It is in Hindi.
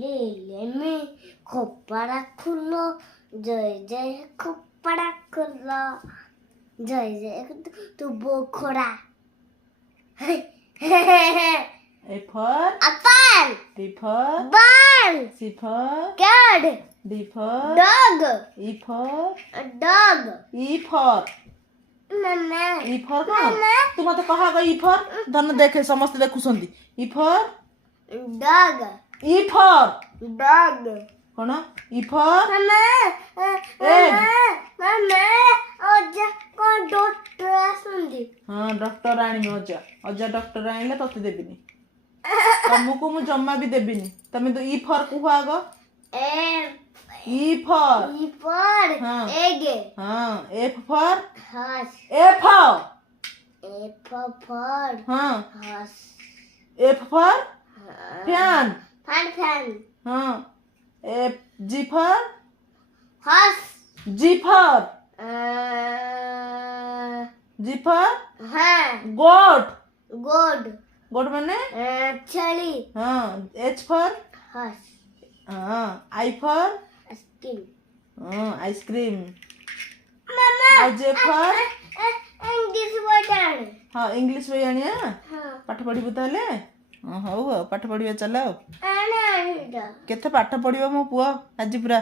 ले में खोपड़ा खुलो जय जय खोपड़ा खुलो जय जय तू बोखोड़ा A for apple B for ball C for cat D for dog E for dog E for mama E for कौन तू मत कहा गो E for धन देखे समस्त देखुसंदी E for dog E for dog कौन E for mama egg mama अजा कौन डॉक्टर आसुंदी हाँ डॉक्टर आनी अजा अजा डॉक्टर आइले तते देबिनी तुमको मु जम्मा भी देबिनी तमे तो ई फॉर कुह आगो ई फॉर हाँ egg हाँ F for horse F for हाँ horse F for fan fan हाँ F G for horse G for G for हाँ गोट goat गोट माने चली हाँ एच फॉर horse हाँ आई फॉर skin हाँ आइसक्रीम mama और J for and this water हाँ इंग्लिश में जानिया हाँ पाठ पढ़िबु ताले हाँ हौ पाठ पढ़िबा चला ana केते पाठ पढ़िबो मो पुआ आज पूरा